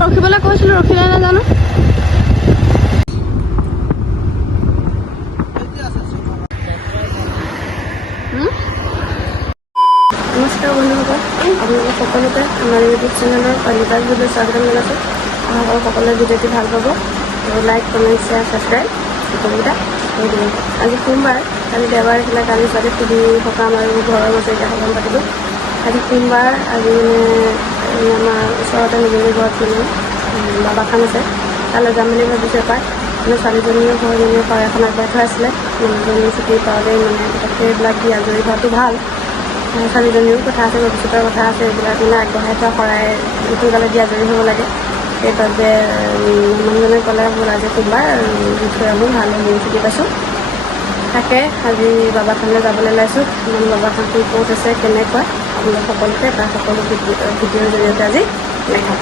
ৰখিবলৈ কৈছিলো, ৰখিলে নাজানো। নমস্কাৰ বন্ধুসকল, আপোনালোক সকলোকে আমাৰ ইউটিউব চেনেলৰ পালিতাজ ভিডিঅ' স্বাগতম জনাইছোঁ। আপোনালোকৰ সকলোৱে ভিডিঅ'টি ভাল পাব আৰু লাইক, কমেণ্ট, শ্বেয়াৰ, ছাবস্ক্ৰাইব সকলোকেইটা কৰি দিব। আজি সোমবাৰ, কালি দেওবাৰ আছিলে। কালি ছোৱালী সুধি সকাম আৰু ঘৰৰ গোটেইকেইটা সকাম পাতিলোঁ। আজি সোমবাৰ, আজি মানে আমাৰ ওচৰতে নিজনী ঘৰত মানে বাবা খান আছে, তালৈ যাম বুলি ভাবিছোঁ এপাক। মানে ছোৱালীজনীও ঘৰ মানে শৰাই এখন আগবঢ়াই থোৱা আছিলে। মানুহজনী ছুটি পাওঁতেই মানে পটককৈ এইবিলাক দি আজৰি হোৱাটো ভাল। ছোৱালীজনীৰো কথা আছে, ভৱিষ্যতৰ কথা আছে, এইবিলাক মানে আগবঢ়াই থোৱা শৰাই সোনকালে দি আজৰি হ'ব লাগে। সেইবাবে মানুহজনে ক'লে বোলে আজি সোমবাৰ দি থৈ আহোঁ, ভাল দিন ছুটি পাইছোঁ। তাকে আজি বাবা থানলৈ যাবলৈ ওলাইছোঁ। মানে বাবা থানটো ক'ত আছে, কেনেকুৱা, আপোনালোক সকলোকে তাৰ সকলো ভিডিঅ'ৰ জৰিয়তে আজি দেখাম।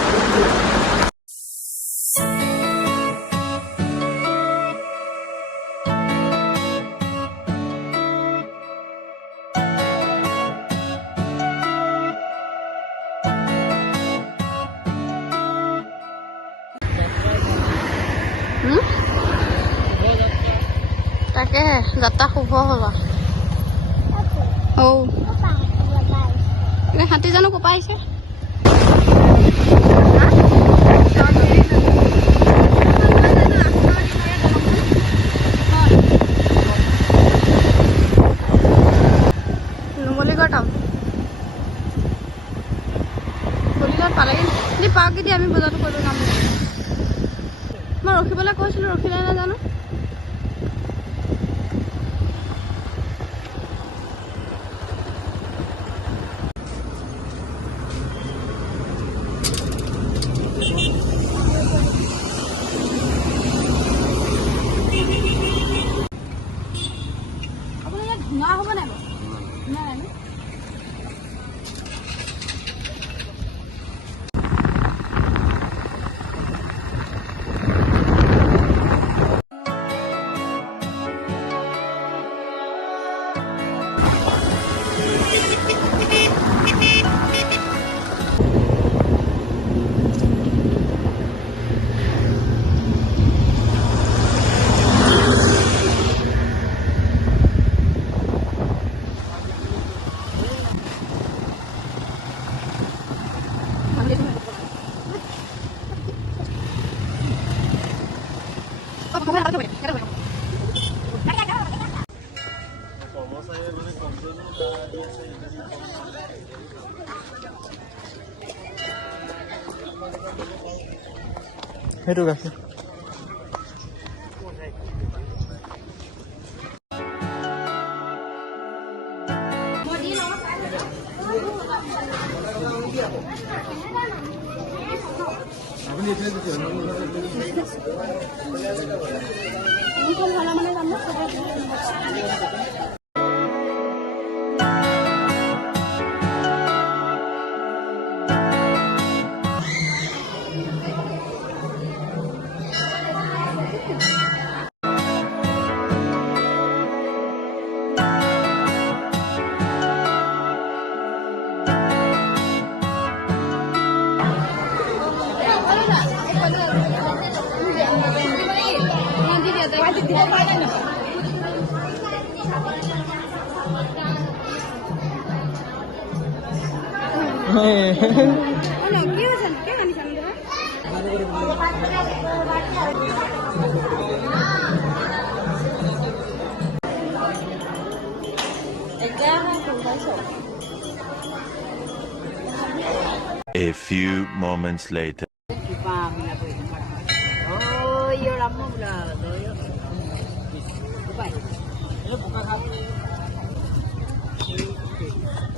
তাকেহে যাত্ৰা শুভ হ'ল আৰু। হাতী জানো ক'পা আহিছে? নুমলীগড় টাউন গলিগড় পালেগি দি পাওঁগৈ দি আমি বজাৰটো কৰিব যাম। মই ৰখিবলৈ কৈছিলোঁ, ৰখিলে নাজানো। ধোঁৱা হ'ব নাই বাৰু? নাই। সেইটো গাখীৰ A few moments later.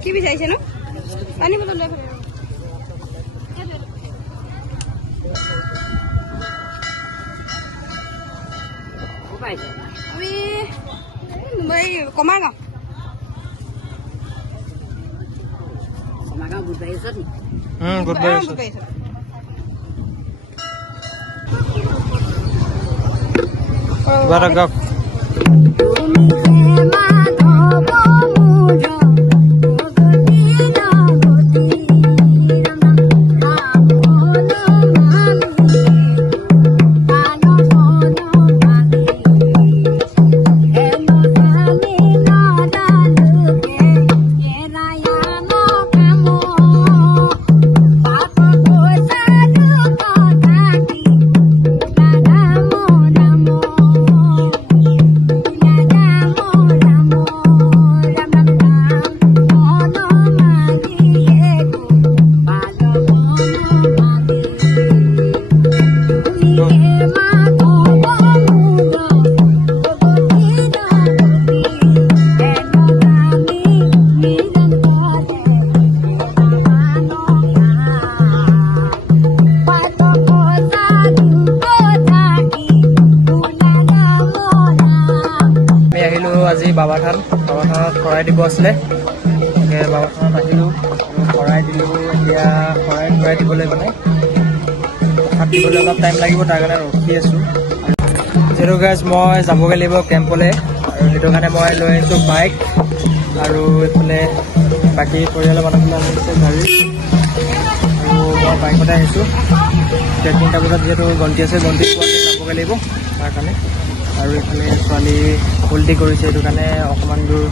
কি বিচাৰিছে নো? পানী বটল লৈ আমি কমাৰগাঁও বুধবাৰী ওচৰত Barangkok. শৰাই দিব আছিলে তাকে বাবা থানত আহিলোঁ আৰু শৰাই দিলোঁ এতিয়া শৰাই দিবলৈ মানে প্ৰসাদ দিবলৈ অলপ টাইম লাগিব তাৰ কাৰণে ৰখি আছোঁ যিহেতু গাইজ মই যাবগৈ লাগিব কেম্পলৈ আৰু সেইটো কাৰণে মই লৈ আহিছোঁ বাইক আৰু এইফালে বাকী পৰিয়ালৰ মানুহবিলাক আহিছে গাড়ী আৰু মই বাইকতে আহিছোঁ এতিয়া 3টা বজাত যিহেতু গন্তি আছে গন্তি পোৱাকৈ যাবগৈ লাগিব তাৰ কাৰণে আৰু এইফালে ছোৱালী উল্টি কৰিছে সেইটো কাৰণে অকণমান দূৰ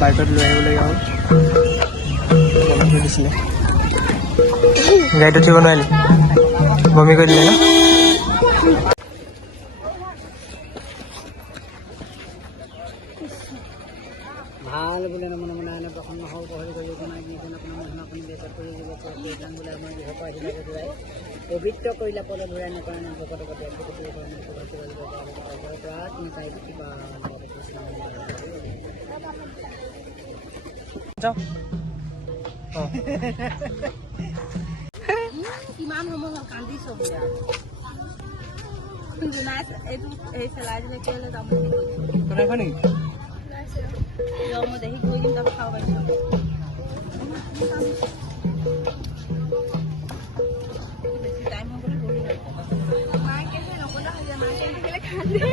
বাইকত লৈ আহিবলগীয়া হ'ল বমি কৰি দিছিলে গাড়ীত উঠিব নোৱাৰিলি বমি কৰি দিলে ন ভাল বোলে নমনে মনে এনে প্ৰসন্ন হওক পহৰি কৰি বনাই নিজন আপোনাৰ মহিমা আপুনি বেচাৰ কৰি দিব যান বোলে আমাৰ গৃহৰ পৰা আহিলে ঘূৰাই পবিত্ৰ কৰিলা পদ ঘূৰাই নকৰা নাম ভকত পদ কিমান সময় হ'ল কান্দিছোঁ এইটো এই চেলাই দিলে কেলৈ যাম নেকি মই দেখি গৈ দিম তাৰপৰা খাব পাৰিছোঁ বেছি টাইম হৈ গ'লে বহি মাকে নকলা হৈ যায় মাকে আহিলে কান্দে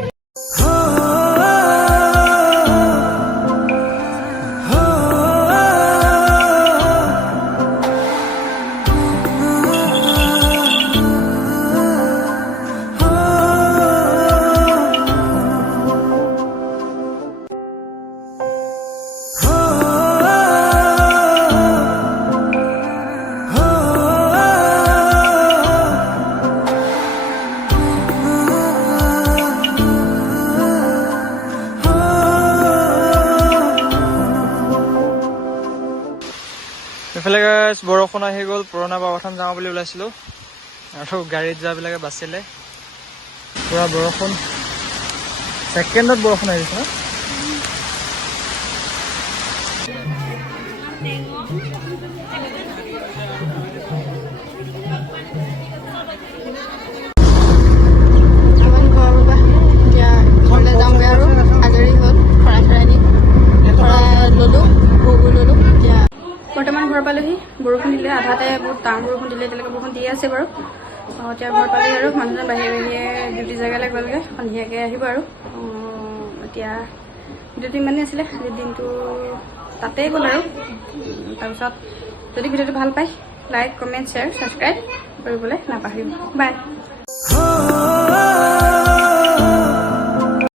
এইফালে গাইজ বৰষুণ আহি গ'ল পুৰণা বাবাথান যাওঁ বুলি ওলাইছিলোঁ আৰু গাড়ীত যোৱাবিলাকে বাচিলে পুৰা বৰষুণ ছেকেণ্ডত বৰষুণ আহিছে ন যাওঁগৈ আৰু আজৰি হ'ল শৰাই চৰাই দি শৰাই ল'লোঁ ভোগো ল'লোঁ এতিয়া বৰ্তমান ঘৰ পালোহি বৰষুণ দিলে আধাতে বহুত ডাঙৰ বৰষুণ দিলে এতিয়ালৈকে বৰষুণ দি আছে বাৰু এতিয়া ঘৰ পালোহি আৰু মানুহজন বাহিৰে বাহিৰে ডিউটি জেগালৈ গ'লগৈ সন্ধিয়াকৈ আহিব আৰু এতিয়া ডিউটি ইমানেই আছিলে আজি দিনটো তাতেই গ'ল আৰু তাৰপিছত যদি ভিডিঅ'টো ভাল পায় লাইক কমেণ্ট শ্বেয়াৰ ছাবস্ক্ৰাইব কৰিবলৈ নাপাহৰিব বাই